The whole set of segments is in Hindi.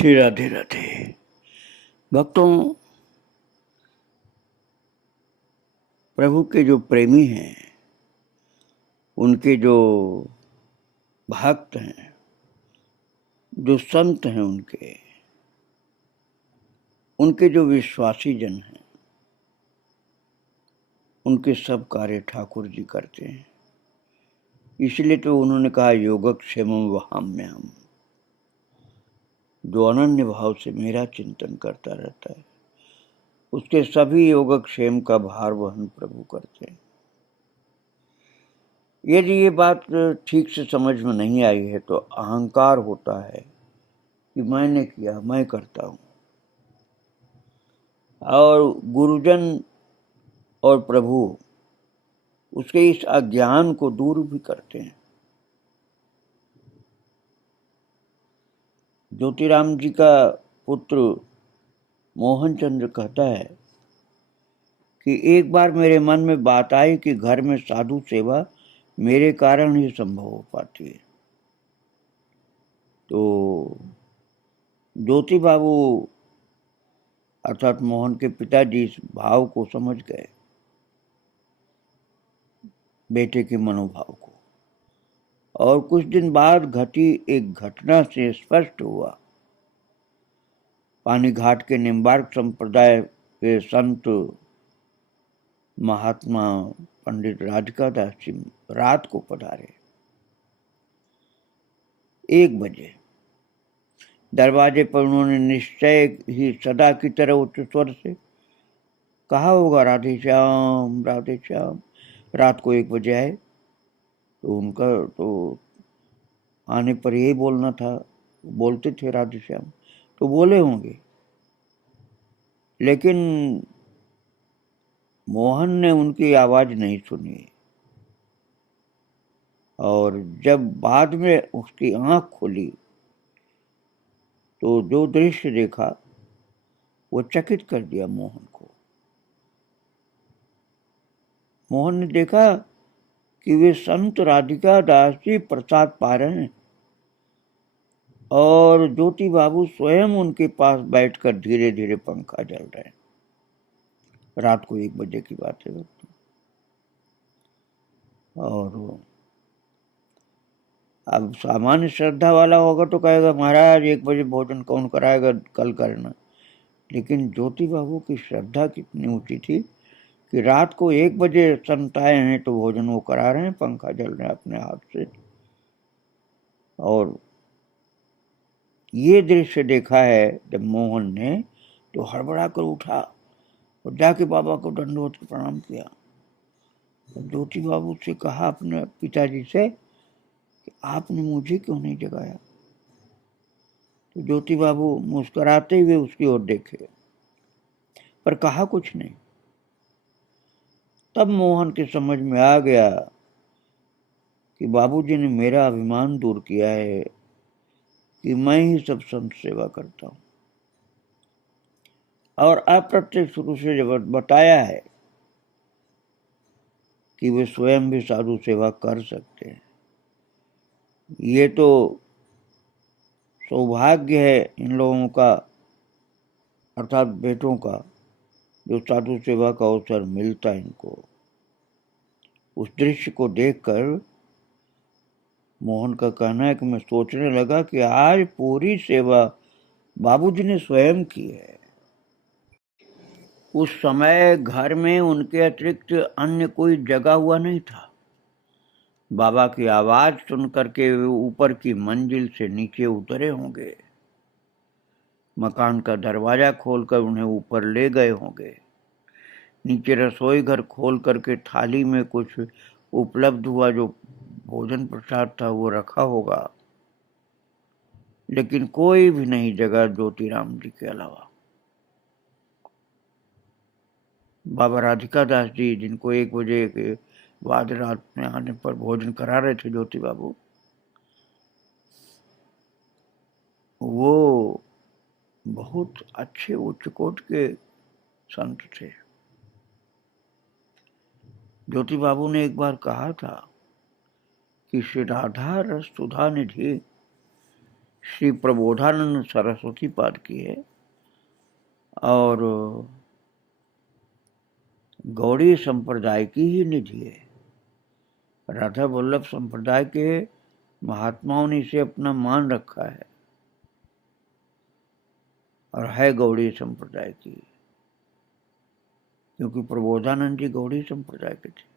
श्री राधे राधे। भक्तों, प्रभु के जो प्रेमी हैं, उनके जो भक्त हैं, जो संत हैं, उनके जो विश्वासी जन हैं, उनके सब कार्य ठाकुर जी करते हैं। इसलिए तो उन्होंने कहा योगक्षेमं वहाम्यहम्, जो अनन्य भाव से मेरा चिंतन करता रहता है, उसके सभी योगक्षेम का भार वहन प्रभु करते हैं। यदि ये बात ठीक से समझ में नहीं आई है तो अहंकार होता है कि मैंने किया, मैं करता हूँ, और गुरुजन और प्रभु उसके इस अज्ञान को दूर भी करते हैं। ज्योतिराम जी का पुत्र मोहन चंद्र कहता है कि एक बार मेरे मन में बात आई कि घर में साधु सेवा मेरे कारण ही संभव हो पाती है। तो ज्योति बाबू अर्थात मोहन के पिताजी इस भाव को समझ गए, बेटे के मनोभाव को, और कुछ दिन बाद घटी एक घटना से स्पष्ट हुआ। पानी घाट के निम्बार्क संप्रदाय के संत महात्मा पंडित राधिका दास जी रात को पधारे। 1 बजे दरवाजे पर उन्होंने निश्चय ही सदा की तरह उच्च स्वर से कहा होगा, राधे श्याम राधे श्याम। रात को 1 बजे आए तो उनका तो आने पर यही बोलना था, बोलते थे राधे श्याम, तो बोले होंगे। लेकिन मोहन ने उनकी आवाज नहीं सुनी, और जब बाद में उसकी आंख खुली तो जो दृश्य देखा वो चकित कर दिया मोहन को। मोहन ने देखा कि वे संत राधिका दास जी प्रसाद पा रहे हैं और ज्योति बाबू स्वयं उनके पास बैठकर धीरे धीरे पंखा जल रहे हैं। रात को 1 बजे की बात है। और अब सामान्य श्रद्धा वाला होगा तो कहेगा महाराज 1 बजे भोजन कौन कराएगा, कल करना। लेकिन ज्योति बाबू की श्रद्धा कितनी ऊंची थी कि रात को 1 बजे संत आए हैं तो भोजन वो करा रहे हैं, पंखा जल रहे हैं अपने हाथ से। और ये दृश्य देखा है जब मोहन ने, तो हड़बड़ा कर उठा और जाके बाबा को दंडवत प्रणाम किया। ज्योति बाबू से कहा अपने पिताजी से कि आपने मुझे क्यों नहीं जगाया। तो ज्योति बाबू मुस्कुराते हुए उसकी ओर देखे पर कहा कुछ नहीं। तब मोहन के समझ में आ गया कि बाबूजी ने मेरा अभिमान दूर किया है कि मैं ही सब संत सेवा करता हूं, और अप्रत्यक्ष रूप से जब बताया है कि वे स्वयं भी साधु सेवा कर सकते हैं। ये तो सौभाग्य है इन लोगों का, अर्थात बेटों का, जो साधु सेवा का अवसर मिलता है इनको। उस दृश्य को देखकर मोहन का कहना है कि मैं सोचने लगा कि आज पूरी सेवा बाबूजी ने स्वयं की है। उस समय घर में उनके अतिरिक्त अन्य कोई जगा हुआ नहीं था। बाबा की आवाज सुनकर के ऊपर की मंजिल से नीचे उतरे होंगे, मकान का दरवाजा खोलकर उन्हें ऊपर ले गए होंगे, नीचे रसोई घर खोल करके थाली में कुछ उपलब्ध हुआ जो भोजन प्रसाद था वो रखा होगा। लेकिन कोई भी नहीं जगा ज्योतिराम जी के अलावा। बाबा राधिका दास जी, जिनको 1 बजे के बाद रात में आने पर भोजन करा रहे थे ज्योति बाबू, वो बहुत अच्छे उच्च कोट के संत थे। ज्योति बाबू ने एक बार कहा था कि श्री राधा रस सुधा निधि श्री प्रबोधानंद सरस्वती पाद की है और गौड़ी संप्रदाय की ही निधि है। राधा वल्लभ संप्रदाय के महात्माओं ने इसे अपना मान रखा है और है गौड़ी संप्रदाय की, क्योंकि प्रबोधानंद जी गौड़ी संप्रदाय के थे।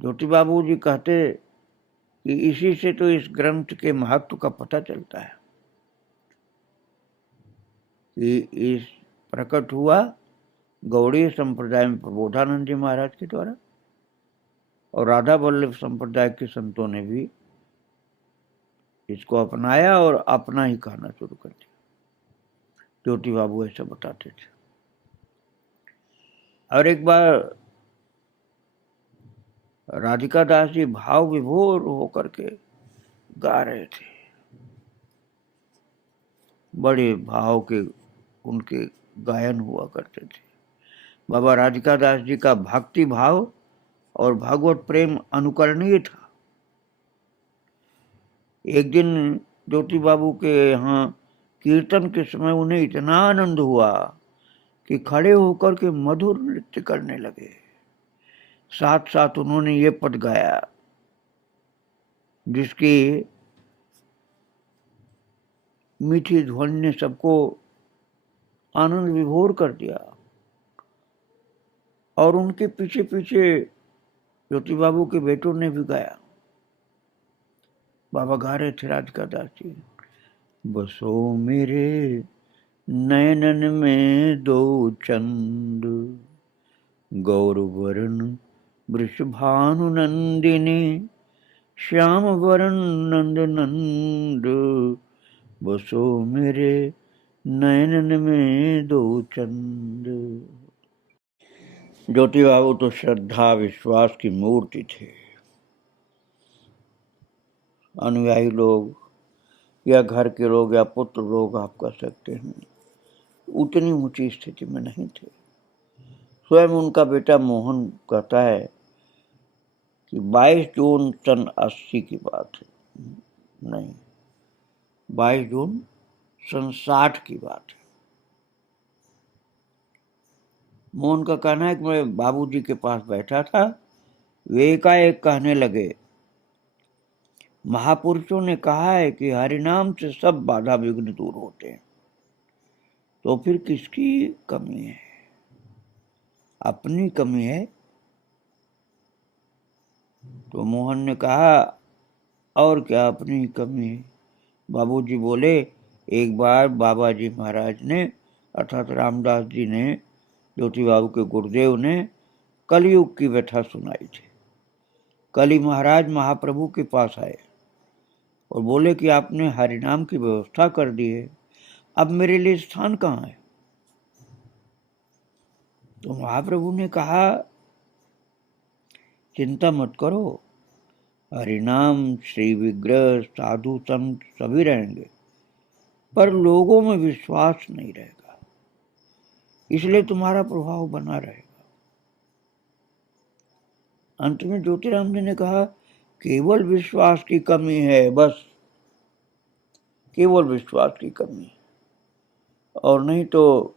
ज्योति बाबू जी कहते कि इसी से तो इस ग्रंथ के महत्व का पता चलता है कि इस प्रकट हुआ गौड़ी संप्रदाय में प्रबोधानंद जी महाराज के द्वारा, और राधा वल्लभ संप्रदाय के संतों ने भी इसको अपनाया और अपना ही कहना शुरू कर दिया। ज्योति बाबू ऐसा बताते थे। और एक बार राधिका दास जी भाव विभोर होकर के गा रहे थे, बड़े भाव के उनके गायन हुआ करते थे। बाबा राधिका दास जी का भक्ति भाव और भगवत प्रेम अनुकरणीय था। एक दिन ज्योति बाबू के यहाँ कीर्तन के समय उन्हें इतना आनंद हुआ कि खड़े होकर के मधुर नृत्य करने लगे। साथ साथ उन्होंने ये पद गाया जिसकी मीठी ध्वनि ने सबको आनंद विभोर कर दिया। और उनके पीछे पीछे ज्योति बाबू के बेटों ने भी गाया। बाबा गा रहे थे राधिका दास जी, बसो मेरे नयनन में दो चंद, गौर वर्ण वृषभानु नंदिनी, श्याम वरण नंद नंद, बसो मेरे नयनन में दो चंद। ज्योति बाबू तो श्रद्धा विश्वास की मूर्ति थे। अनुयायी लोग या घर के लोग या पुत्र लोग आप कह सकते हैं उतनी ऊंची स्थिति में नहीं थे। स्वयं उनका बेटा मोहन कहता है कि 22 जून सन 80 की बात है, नहीं 22 जून सन 60 की बात है। मोहन का कहना है कि मैं बाबूजी के पास बैठा था, वे एकाएक कहने लगे, महापुरुषों ने कहा है कि हरिनाम से सब बाधा विघ्न दूर होते हैं, तो फिर किसकी कमी है? अपनी कमी है। तो मोहन ने कहा, और क्या अपनी कमी है? बाबूजी बोले, एक बार बाबा जी महाराज ने अर्थात रामदास जी ने ज्योति बाबू के गुरुदेव ने कलयुग की व्यथा सुनाई थी। कली महाराज महाप्रभु के पास आए और बोले कि आपने हरिनाम की व्यवस्था कर दी है, अब मेरे लिए स्थान कहाँ है? तो महाप्रभु ने कहा, चिंता मत करो, हरिनाम श्री विग्रह साधु संत सभी रहेंगे, पर लोगों में विश्वास नहीं रहेगा, इसलिए तुम्हारा प्रभाव बना रहेगा। अंत में ज्योतिराम जी ने कहा, केवल विश्वास की कमी है, बस केवल विश्वास की कमी है, और नहीं तो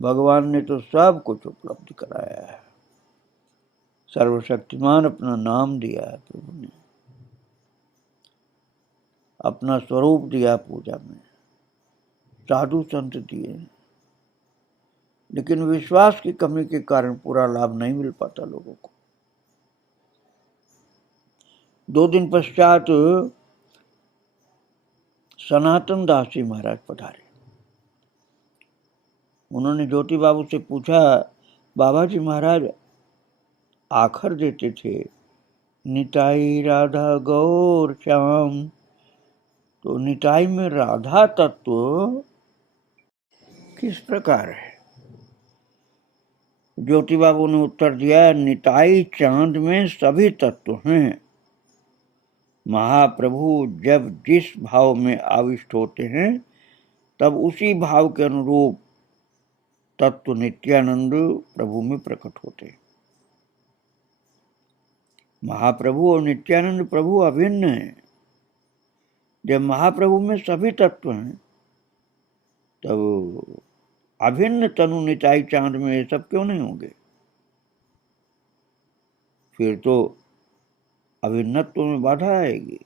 भगवान ने तो सब कुछ उपलब्ध कराया है। सर्वशक्तिमान अपना नाम दिया है, प्रभु ने अपना स्वरूप दिया पूजा में, साधु संत दिए, लेकिन विश्वास की कमी के कारण पूरा लाभ नहीं मिल पाता लोगों को। 2 दिन पश्चात सनातन दास जी महाराज पधारे। उन्होंने ज्योति बाबू से पूछा, बाबा जी महाराज आखर देते थे, निताई राधा गौर श्याम, तो निताई में राधा तत्व किस प्रकार है? ज्योति बाबू ने उत्तर दिया, निताई चांद में सभी तत्व हैं। महाप्रभु जब जिस भाव में आविष्ट होते हैं तब उसी भाव के अनुरूप तत्व नित्यानंद प्रभु में प्रकट होते हैं। महाप्रभु और नित्यानंद प्रभु अभिन्न हैं। जब महाप्रभु में सभी तत्व हैं तब अभिन्न तनु निताई चांद में ये सब क्यों नहीं होंगे? फिर तो अभिन्नत्व में बाधा आएगी।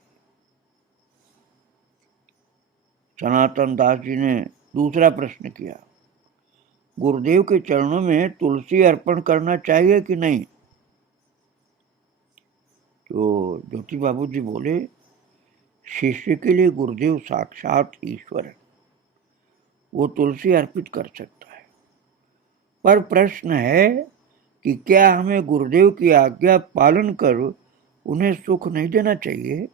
सनातन दास जी ने दूसरा प्रश्न किया, गुरुदेव के चरणों में तुलसी अर्पण करना चाहिए कि नहीं? तो ज्योति बाबू जी बोले, शिष्य के लिए गुरुदेव साक्षात ईश्वर है, वो तुलसी अर्पित कर सकता है। पर प्रश्न है कि क्या हमें गुरुदेव की आज्ञा पालन कर उन्हें सुख नहीं देना चाहिए?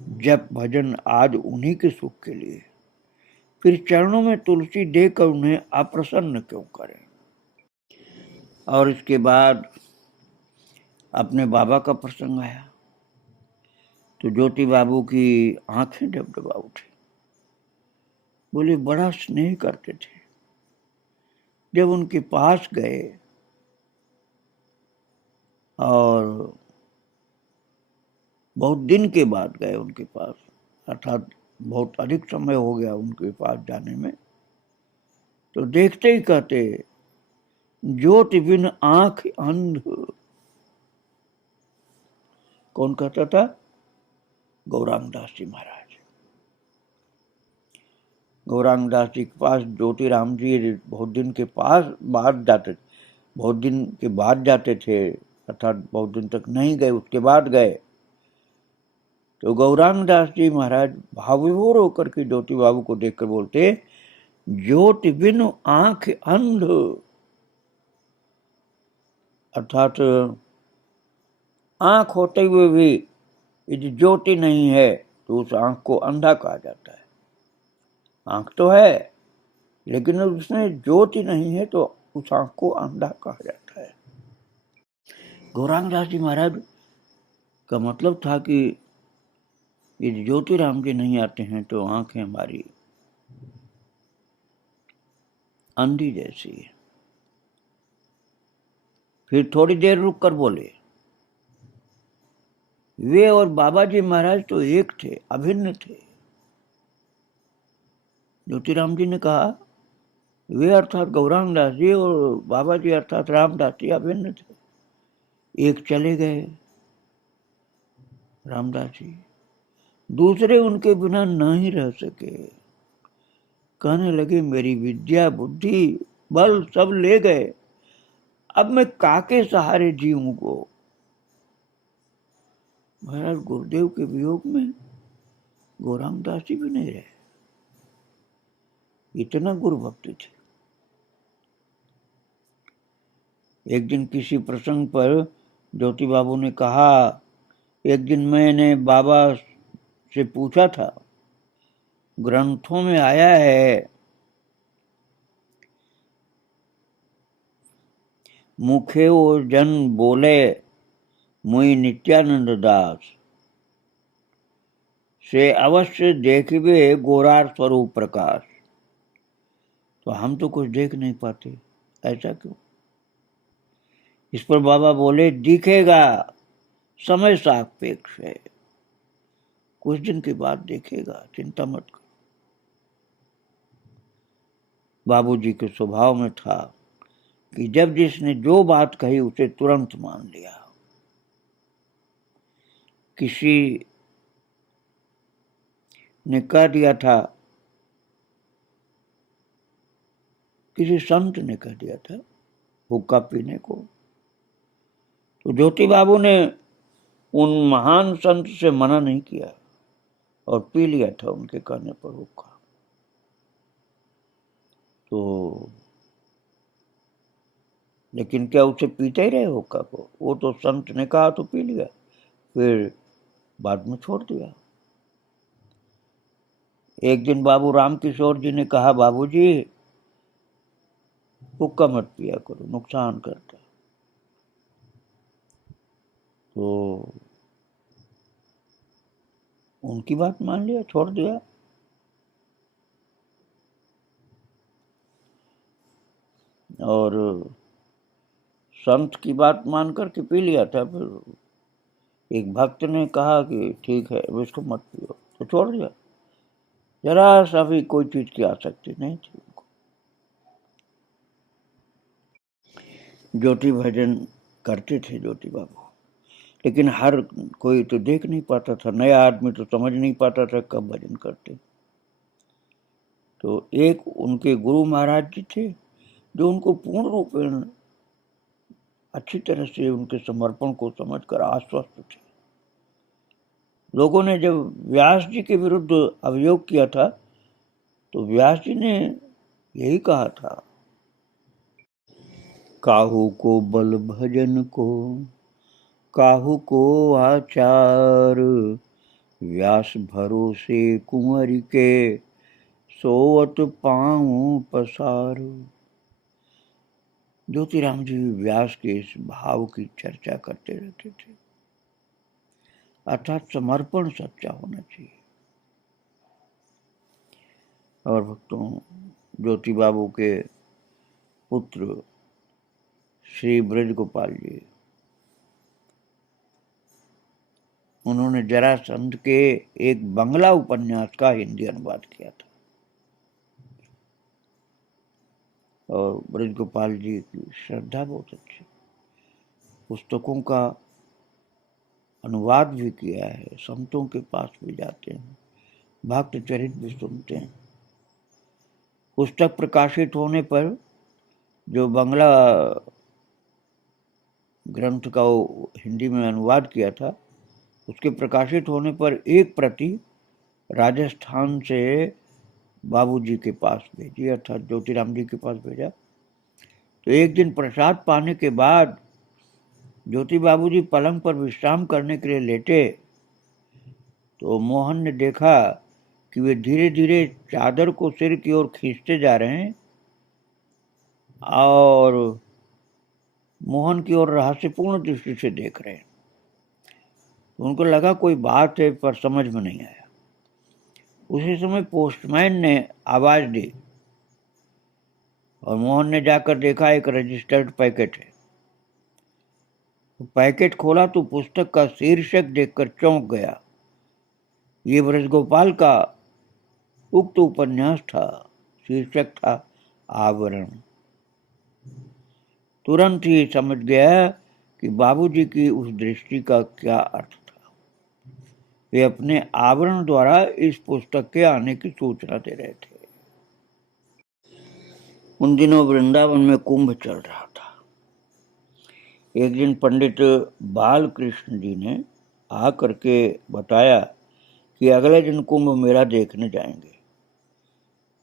जब भजन आज उन्हीं के सुख के लिए, फिर चरणों में तुलसी देकर उन्हें अप्रसन्न क्यों करें? और इसके बाद अपने बाबा का प्रसंग आया तो ज्योति बाबू की आंखें डबडबा उठी। बोले बड़ा स्नेह करते थे। जब उनके पास गए और बहुत दिन के बाद गए उनके पास, अर्थात बहुत अधिक समय हो गया उनके पास जाने में, तो देखते ही कहते, ज्योति बिन आंख अंध। कौन कहता था? गौरांग दास जी महाराज। गौरांग दास जी के पास ज्योति राम जी बहुत दिन के बाद जाते थे, अर्थात बहुत दिन तक नहीं गए, उसके बाद गए। तो गौरांग दास जी महाराज भावविभोर होकर के ज्योति बाबू को देखकर बोलते, ज्योति बिन आंख अंध। अर्थात आंख होते हुए भी यदि ज्योति नहीं है तो उस आंख को अंधा कहा जाता है। आंख तो है लेकिन उसमें ज्योति नहीं है तो उस आंख को अंधा कहा जाता है। गौरांग दास जी महाराज का मतलब था कि यदि ज्योति राम जी नहीं आते हैं तो आंखें हमारी अंधी जैसी है। फिर थोड़ी देर रुक कर बोले, वे और बाबा जी महाराज तो एक थे, अभिन्न थे। ज्योतिराम जी ने कहा, वे अर्थात गौरांग दास जी और बाबा जी अर्थात रामदास जी अभिन्न थे। एक चले गए रामदास जी, दूसरे उनके बिना नहीं रह सके। कहने लगे, मेरी विद्या बुद्धि बल सब ले गए, अब मैं काके सहारे जीऊंगो। महाराज गुरुदेव के वियोग में गौरांग दास जी भी नहीं रहे, इतना गुरु भक्ति थे। एक दिन किसी प्रसंग पर ज्योति बाबू ने कहा, एक दिन मैंने बाबा से पूछा था, ग्रंथों में आया है मुखे वो जन बोले मुई नित्यानंद दास से अवश्य देखिबे गोरार स्वरूप प्रकाश। तो हम तो कुछ देख नहीं पाते, ऐसा क्यों? इस पर बाबा बोले, दिखेगा, समय सापेक्ष है, कुछ दिन के बाद देखेगा, चिंता मत करो। बाबूजी के स्वभाव में था कि जब जिसने जो बात कही उसे तुरंत मान लिया। किसी ने कह दिया था, किसी संत ने कह दिया था हुक्का पीने को, तो ज्योति बाबू ने उन महान संत से मना नहीं किया और पी लिया था उनके कहने पर हुक्का। तो लेकिन क्या उसे पीते ही रहे हुक्का को? वो तो संत ने कहा तो पी लिया, फिर बाद में छोड़ दिया। एक दिन बाबू राम किशोर जी ने कहा, बाबूजी हुक्का मत पिया करो, नुकसान करता। तो उनकी बात मान लिया, छोड़ दिया। और संत की बात मान करके पी लिया था। फिर एक भक्त ने कहा कि ठीक है अब इसको मत पियो, तो छोड़ दिया। जरा सा भी कोई चीज की आसक्ति नहीं थी उनको। ज्योति भजन करते थे ज्योति बाबू, लेकिन हर कोई तो देख नहीं पाता था, नया आदमी तो समझ नहीं पाता था कब भजन करते। तो एक उनके गुरु महाराज जी थे जो उनको पूर्ण रूप में अच्छी तरह से उनके समर्पण को समझकर आश्वस्त थे। लोगों ने जब व्यास जी के विरुद्ध अभियोग किया था तो व्यास जी ने यही कहा था, काहू को बल भजन को, काहू को आचार, व्यास भरोसे कुंवर के, सोवत पाऊं पसार। ज्योतिराम जी व्यास के इस भाव की चर्चा करते रहते थे, अर्थात समर्पण सच्चा होना चाहिए। और भक्तों, ज्योति बाबू के पुत्र श्री ब्रज गोपाल जी, उन्होंने जरासंध के एक बंगला उपन्यास का हिंदी अनुवाद किया था। और ब्रज गोपाल जी की श्रद्धा बहुत अच्छी, पुस्तकों का अनुवाद भी किया है, संतों के पास भी जाते हैं, भक्त चरित भी सुनते हैं। पुस्तक प्रकाशित होने पर जो बंगला ग्रंथ का हिंदी में अनुवाद किया था, उसके प्रकाशित होने पर एक प्रति राजस्थान से बाबूजी के पास भेजी, अर्थात ज्योतिराम जी के पास भेजा। तो एक दिन प्रसाद पाने के बाद ज्योति बाबूजी पलंग पर विश्राम करने के लिए लेटे तो मोहन ने देखा कि वे धीरे धीरे चादर को सिर की ओर खींचते जा रहे हैं और मोहन की ओर रहस्यपूर्ण दृष्टि से देख रहे हैं। उनको लगा कोई बात है, पर समझ में नहीं आया। उसी समय पोस्टमैन ने आवाज दी और मोहन ने जाकर देखा एक रजिस्टर्ड पैकेट है। पैकेट खोला तो पुस्तक का शीर्षक देखकर चौंक गया। ये ब्रजगोपाल का उक्त उपन्यास था। शीर्षक था आवरण। तुरंत ही समझ गया कि बाबूजी की उस दृष्टि का क्या अर्थ था। वे अपने आवरण द्वारा इस पुस्तक के आने की सूचना दे रहे थे। उन दिनों वृंदावन में कुंभ चल रहा था। एक दिन पंडित बालकृष्ण जी ने आकर के बताया कि अगले दिन कुंभ मेला देखने जाएंगे।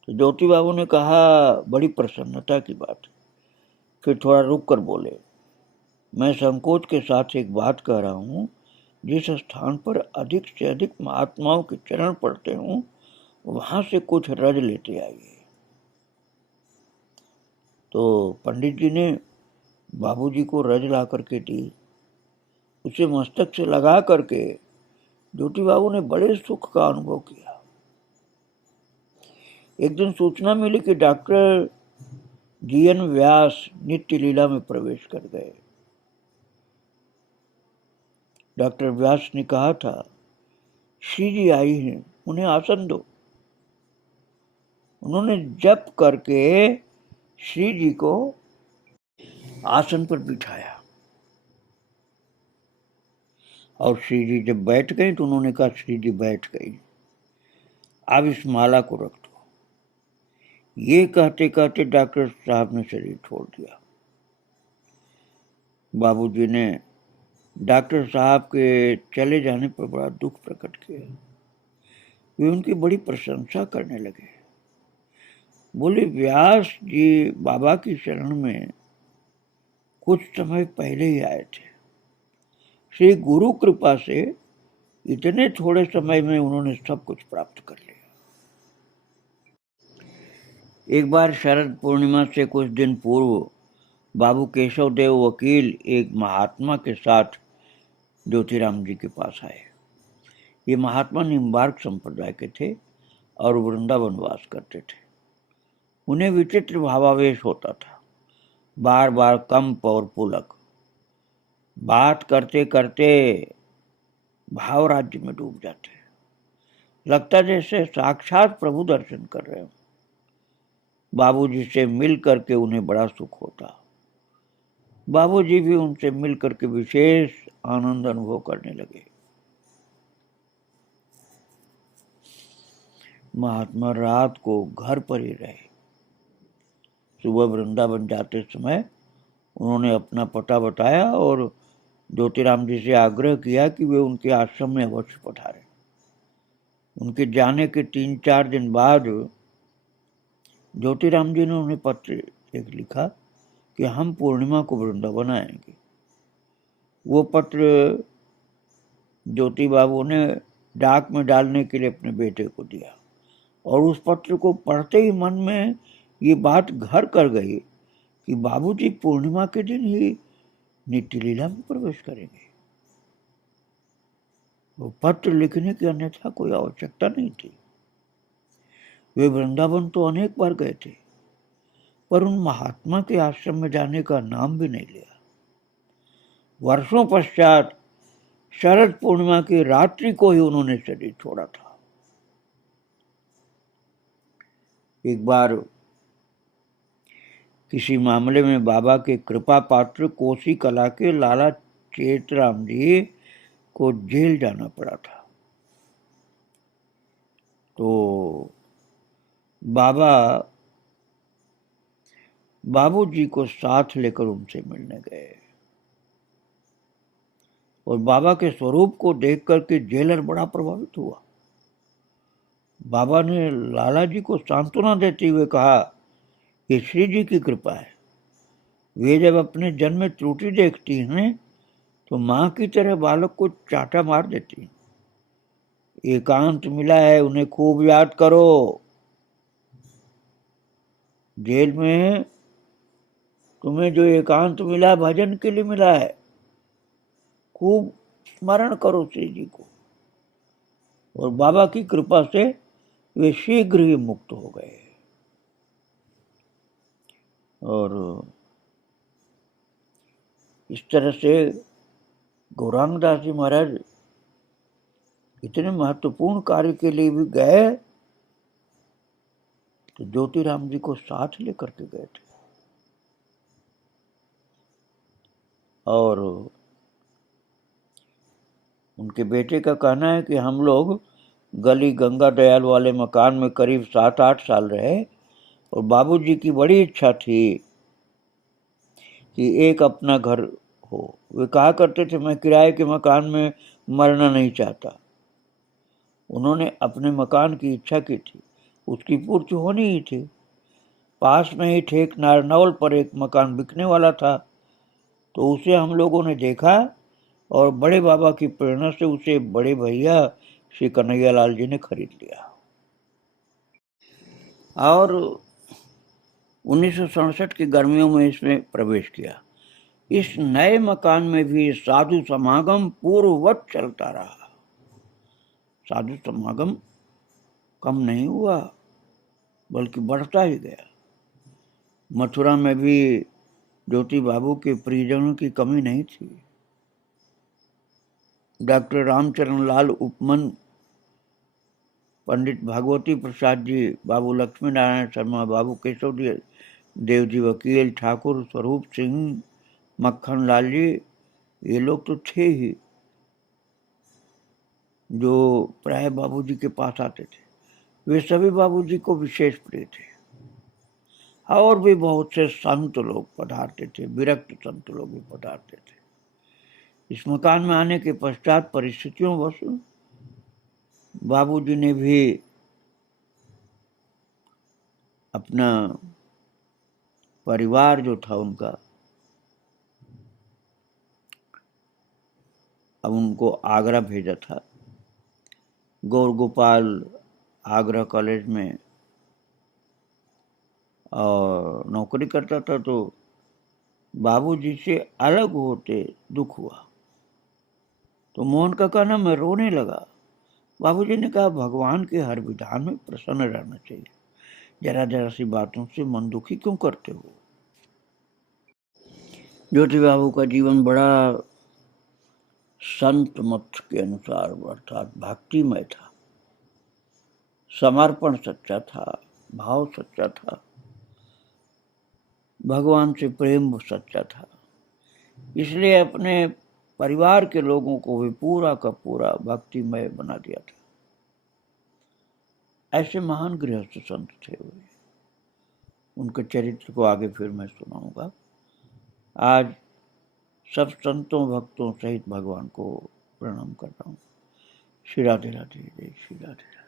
तो ज्योति बाबू ने कहा, बड़ी प्रसन्नता की बात है। फिर थोड़ा रुक कर बोले, मैं संकोच के साथ एक बात कह रहा हूँ, जिस स्थान पर अधिक से अधिक महात्माओं के चरण पड़ते हों वहां से कुछ रज लेते आइए। तो पंडित जी ने बाबूजी को रज ला करके दी। उसे मस्तक से लगा करके ज्योति बाबू ने बड़े सुख का अनुभव किया। एक दिन सूचना मिली कि डॉक्टर जीएन व्यास नित्य लीला में प्रवेश कर गए। डॉक्टर व्यास ने कहा था, श्री जी आई हैं, उन्हें आसन दो। उन्होंने जप करके श्री जी को आसन पर बिठाया और श्री जी जब बैठ गई तो उन्होंने कहा, श्री जी बैठ गई, अब इस माला को रख दो। ये कहते कहते डॉक्टर साहब ने शरीर छोड़ दिया। बाबूजी ने डॉक्टर साहब के चले जाने पर बड़ा दुख प्रकट किया। वे उनकी बड़ी प्रशंसा करने लगे। बोले, व्यास जी बाबा की शरण में कुछ समय पहले ही आए थे। श्री गुरु कृपा से इतने थोड़े समय में उन्होंने सब कुछ प्राप्त कर लिया। एक बार शरद पूर्णिमा से कुछ दिन पूर्व बाबू केशव देव वकील एक महात्मा के साथ ज्योतिराम जी के पास आए। ये महात्मा निम्बार्क संप्रदाय के थे और वृंदावन वास करते थे। उन्हें विचित्र भावावेश होता था, बार बार कंप और पुलक। बात करते करते भाव राज्य में डूब जाते हैं। लगता जैसे साक्षात प्रभु दर्शन कर रहे हो। बाबूजी से मिल करके उन्हें बड़ा सुख होता। बाबूजी भी उनसे मिल करके विशेष आनंद अनुभव करने लगे। महात्मा रात को घर पर ही रहे। सुबह वृंदावन जाते समय उन्होंने अपना पता बताया और ज्योतिराम जी से आग्रह किया कि वे उनके आश्रम में अवश्य पधारें। उनके जाने के 3-4 दिन बाद ज्योतिराम जी ने उन्हें पत्र एक लिखा कि हम पूर्णिमा को वृंदावन आएंगे। वो पत्र ज्योति बाबू ने डाक में डालने के लिए अपने बेटे को दिया और उस पत्र को पढ़ते ही मन में ये बात घर कर गई कि बाबूजी पूर्णिमा के दिन ही नित्य लीला में प्रवेश करेंगे। वो पत्र लिखने की अन्यथा कोई आवश्यकता नहीं थी। वे वृंदावन तो अनेक बार गए थे, पर उन महात्मा के आश्रम में जाने का नाम भी नहीं लिया। वर्षों पश्चात शरद पूर्णिमा की रात्रि को ही उन्होंने शरीर छोड़ा था। एक बार किसी मामले में बाबा के कृपा पात्र कोसी कला के लाला चेतराम जी को जेल जाना पड़ा था। तो बाबूजी को साथ लेकर उनसे मिलने गए और बाबा के स्वरूप को देख करके जेलर बड़ा प्रभावित हुआ। बाबा ने लाला जी को सांत्वना देते हुए कहा, ये श्री जी की कृपा है। वे जब अपने जन्म में त्रुटि देखती हैं तो मां की तरह बालक को चाटा मार देती हैं। एकांत मिला है, उन्हें खूब याद करो। जेल में तुम्हें जो एकांत मिला भजन के लिए मिला है, खूब स्मरण करो श्री जी को। और बाबा की कृपा से वे शीघ्र ही मुक्त हो गए। और इस तरह से गौरांग दास जी महाराज इतने महत्वपूर्ण कार्य के लिए भी गए तो ज्योतिराम जी को साथ लेकर के गए थे। और उनके बेटे का कहना है कि हम लोग गली गंगा दयाल वाले मकान में करीब 7-8 साल रहे और बाबूजी की बड़ी इच्छा थी कि एक अपना घर हो। वे कहा करते थे, मैं किराए के मकान में मरना नहीं चाहता। उन्होंने अपने मकान की इच्छा की थी, उसकी पूर्ति होनी ही थी। पास में ही ठेक नारनौल पर एक मकान बिकने वाला था, तो उसे हम लोगों ने देखा और बड़े बाबा की प्रेरणा से उसे बड़े भैया श्री कन्हैया लाल जी ने खरीद लिया। और 1967 की गर्मियों में इसमें प्रवेश किया। इस नए मकान में भी साधु समागम पूर्ववत चलता रहा। साधु समागम कम नहीं हुआ बल्कि बढ़ता ही गया। मथुरा में भी ज्योति बाबू के परिजनों की कमी नहीं थी। डॉक्टर रामचरण लाल उपमन, पंडित भागवती प्रसाद जी, बाबू लक्ष्मी नारायण शर्मा, बाबू केशव देव जी वकील, ठाकुर स्वरूप सिंह, मक्खन लाल जी, ये लोग तो थे ही जो प्राय बाबूजी के पास आते थे। वे सभी बाबूजी को विशेष प्रिय थे। और भी बहुत से संत लोग पधारते थे, विरक्त संत लोग भी पधारते थे। इस मकान में आने के पश्चात परिस्थितियों वश बाबूजी ने भी अपना परिवार जो था उनका, अब उनको आगरा भेजा था। गौर गोपाल आगरा कॉलेज में और नौकरी करता था, तो बाबूजी से अलग होते दुख हुआ। तो मोहन का कहना, मैं रोने लगा। बाबूजी ने कहा, भगवान के हर विधान में प्रसन्न रहना चाहिए, जरा जरा सी बातों से मन दुखी क्यों करते हो। ज्योति बाबू का जीवन बड़ा संत मत के अनुसार अर्थात भक्तिमय था, समर्पण सच्चा था, भाव सच्चा था, भगवान से प्रेम सच्चा था। इसलिए अपने परिवार के लोगों को भी पूरा का पूरा भक्तिमय बना दिया था। ऐसे महान गृहस्थ संत थे वे। उनके चरित्र को आगे फिर मैं सुनाऊंगा। आज सब संतों भक्तों सहित भगवान को प्रणाम करता हूँ। श्री राधे राधे, जय श्री राधे राधे।